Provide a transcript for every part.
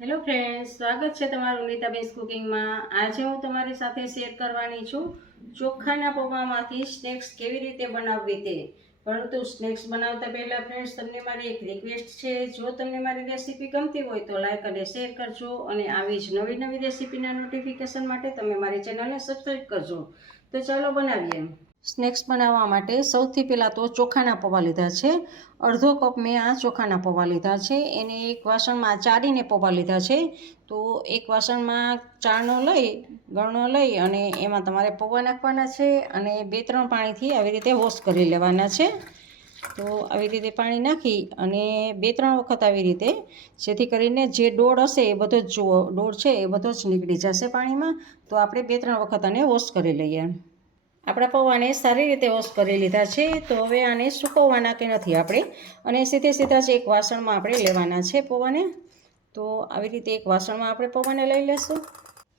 Hello friends સ્વાગત છે તમારું નીતાબેન્સ કુકિંગમાં આજે હું તમારી સાથે શેર કરવાની છું, ચોખાના પૌવામાંથી સ્નેક્સ કેવી રીતે બનાવવી તે. પરંતુ સ્નેક્સ બનાવતા પહેલાં ફ્રેન્ડ્સ તમને મારી એક રિક્વેસ્ટ છે. જો તમને મારી રેસીપી ગમતી હોય તો લાઇક અને શેર કરજો અને આવી જ નવી નવી રેસીપીના નોટિફિકેશન માટે તમે મારી ચેનલને સબસ્ક્રાઈબ કરજો. તો ચાલો બનાવીએ. સ્નેક્સ બનાવવા માટે સૌથી પહેલાં તો ચોખાના પૌવા લીધા છે. અડધો કપ મેં આ ચોખાના પૌવા લીધા છે. એને એક વાસણમાં ચારીને પૌવા લીધા છે. તો એક વાસણમાં ચારનો લઈ, ગળનો લઈ અને એમાં તમારે પૌવા નાખવાના છે અને બે ત્રણ પાણીથી આવી રીતે વોશ કરી લેવાના છે. તો આવી રીતે પાણી નાખી અને બે ત્રણ વખત આવી રીતે જેથી કરીને જે ડોળ હશે એ બધો જ ડોળ છે એ બધો જ નીકળી જશે પાણીમાં. તો આપણે બે ત્રણ વખત આને વોશ કરી લઈએ. આપણા પૌવાને સારી રીતે વોશ કરી લીધા છે, તો હવે આને સૂકવવાના કે નથી આપણે? અને સીધે સીધા જ એક વાસણમાં આપણે લેવાના છે પૌવાને. તો આવી રીતે એક વાસણમાં આપણે પૌવાને લઈ લેશું.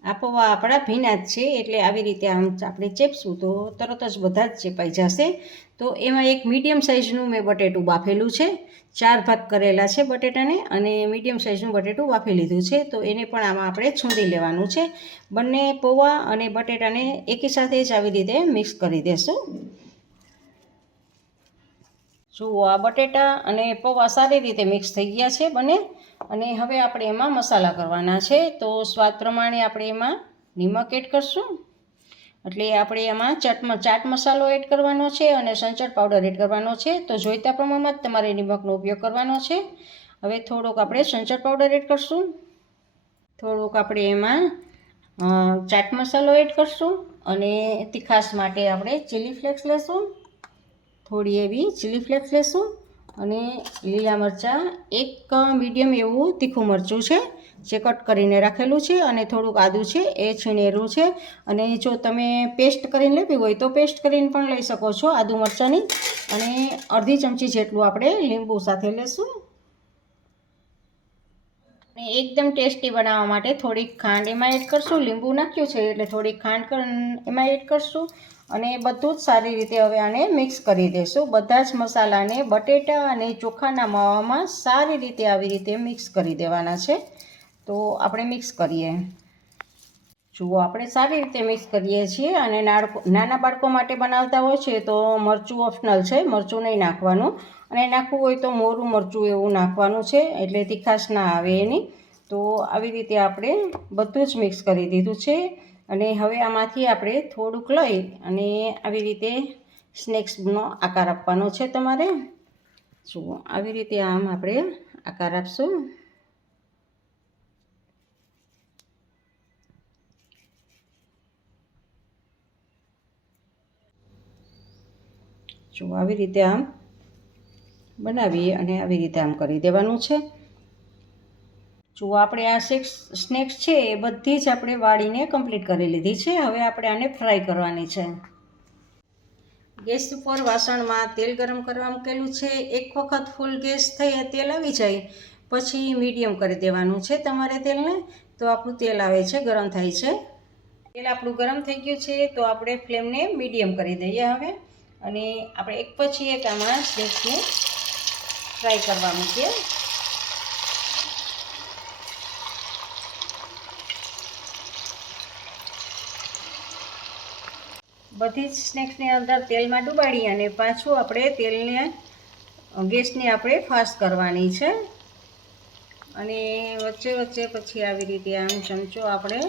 આ પૌવા આપણા ભીના જ છે એટલે આવી રીતે આમ આપણે ચેપશું તો તરત જ બધા જ ચેપાઈ જશે. તો એમાં એક મીડિયમ સાઇઝનું મેં બટેટું બાફેલું છે. ચાર ભાગ કરેલા છે બટેટાને અને મીડિયમ સાઇઝનું બટેટું બાફી લીધું છે. તો એને પણ આમાં આપણે છૂંદી લેવાનું છે. બંને પૌવા અને બટેટાને એકી સાથે જ આવી રીતે મિક્સ કરી દેશું. જુઓ, આ બટેટા અને પૌવા સારી રીતે મિક્સ થઈ ગયા છે બને. અને હવે આપણે એમાં મસાલા કરવાના છે. તો સ્વાદ પ્રમાણે આપણે એમાં નિમક એડ કરશું. એટલે આપણે એમાં ચટ ચાટ મસાલો એડ કરવાનો છે અને સંચળ પાવડર એડ કરવાનો છે. તો જોઈતા પ્રમાણમાં જ તમારે નિમકનો ઉપયોગ કરવાનો છે. હવે થોડોક આપણે સંચળ પાવડર એડ કરશું. થોડુંક આપણે એમાં ચાટ મસાલો એડ કરશું. અને તીખાશ માટે આપણે ચીલી ફ્લેક્સ લેશું. થોડી એવી ચીલી ફ્લેક્સ લેશું અને લીલા મરચાં, એક મીડિયમ એવું તીખું મરચું છે, જે કટ કરીને રાખેલું છે અને થોડુંક આદું છે, એ છીણેલું છે. અને જો તમે પેસ્ટ કરીને લેવી હોય તો પેસ્ટ કરીને પણ લઈ શકો છો આદુ મરચાંની. અને અડધી ચમચી જેટલું આપણે લીંબુ સાથે લેશું. અને એકદમ ટેસ્ટી બનાવવા માટે થોડીક ખાંડ એમાં એડ કરશું. લીંબુ નાખ્યું છે એટલે થોડીક ખાંડ એમાં એડ કરશું. અને બધું જ સારી રીતે હવે આને મિક્સ કરી દઈશું બધા જ મસાલાને બટેટા અને ચોખાના માવામાં સારી રીતે આવી રીતે મિક્સ કરી દેવાના છે. તો આપણે મિક્સ કરીએ. જુઓ, આપણે સારી રીતે મિક્સ કરીએ છીએ અને નાના બાળકો માટે બનાવતા હોય છે તો મરચું ઓપ્શનલ છે, મરચું નહીં નાખવાનું. અને નાખવું હોય તો મોરું મરચું એવું નાખવાનું છે, એટલે તીખાશ ના આવે એની. તો આવી રીતે આપણે બધું જ મિક્સ કરી દીધું છે. અને હવે આમાંથી આપણે થોડુંક લઈ અને આવી રીતે સ્નેક્સનો આકાર આપવાનો છે તમારે. જુઓ, આવી રીતે આમ આપણે આકાર આપશું. જો આવી રીતે આમ બનાવીએ અને આવી રીતે આમ કરી દેવાનું છે. જો આપણે આ સિક્સ સ્નેક્સ છે એ બધી જ આપણે વાળીને કમ્પ્લીટ કરી લીધી છે. હવે આપણે આને ફ્રાય કરવાની છે. ગેસ ઉપર વાસણમાં તેલ ગરમ કરવા મૂકેલું છે. એક વખત ફૂલ ગેસ થઈ તેલ આવી જાય, પછી મીડિયમ કરી દેવાનું છે તમારે તેલને. તો આપણું તેલ આવે છે, ગરમ થાય છે. તેલ આપણું ગરમ થઈ ગયું છે, તો આપણે ફ્લેમને મીડિયમ કરી દઈએ હવે. અને આપણે એક પછી એક આમાં સ્નેક્સને ફ્રાય કરવા મૂકીએ. બધી જ સ્નેક્સની અંદર તેલમાં ડુબાડી અને પાછું આપણે તેલને ગેસને આપણે ફાસ્ટ કરવાની છે. અને વચ્ચે વચ્ચે પછી આવી રીતે આમ ચમચો આપણે,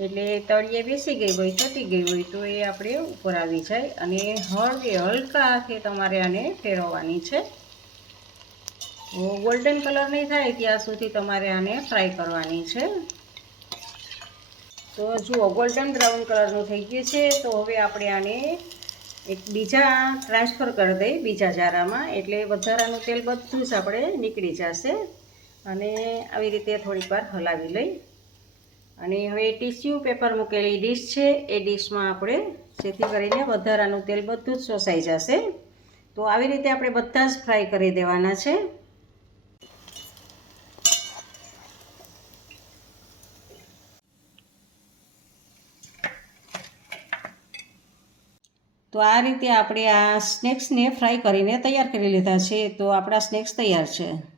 એટલે તળિયે બેસી ગઈ હોય તટી ગઈ હોય, તો એ આપણે ઉપર આવી જાય. અને હળવે, હલકા હાથે તમારે આને ફેરવવાની છે. ગોલ્ડન કલર નહીં થાય ત્યાં સુધી તમારે આને ફ્રાય કરવાની છે. તો જુઓ ગોલ્ડન બ્રાઉન કલરનું થઈ ગયું છે. તો હવે આપણે આને એક બીજા ટ્રાન્સફર કરી દઈ બીજા જારામાં. એટલે વધારાનું તેલ બધું જ આપણે નીકળી જશે. અને આવી રીતે થોડીક વાર હલાવી લઈ. અને હવે ટીસ્યુ પેપર મૂકેલી ડીશ છે. એ ડીશમાં આપણે જેથી કરીને વધારાનું તેલ બધું જ શોષાઈ જશે. તો આવી રીતે આપણે બધા જ ફ્રાય કરી દેવાના છે. તો આ રીતે આપણે આ સ્નેક્સને ફ્રાય કરીને તૈયાર કરી લીધા છે. તો આપણા સ્નેક્સ તૈયાર છે.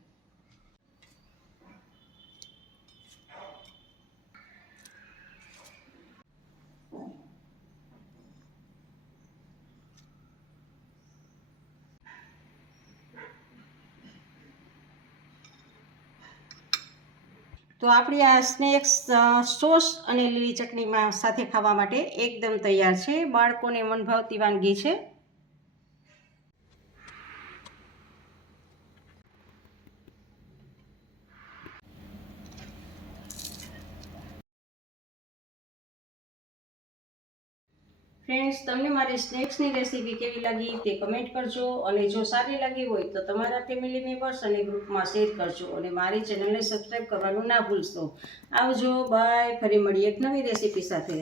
તો આપણી આ સ્નેક્સ સોસ અને લીલી ચટણીમાં સાથે ખાવા માટે એકદમ તૈયાર છે. બાળકોને મનભાવતી વાનગી છે. ફ્રેન્ડ્સ તમને મારી સ્નેક્સની રેસીપી કેવી લાગી તે કમેન્ટ કરજો અને જો સારી લાગી હોય તો તમારા ફેમિલી મેમ્બર્સ અને ગ્રુપમાં શેર કરજો અને મારી ચેનલને સબસ્ક્રાઈબ કરવાનું ના ભૂલશો. આવજો બાય ફરી મળીએ એક નવી રેસીપી સાથે.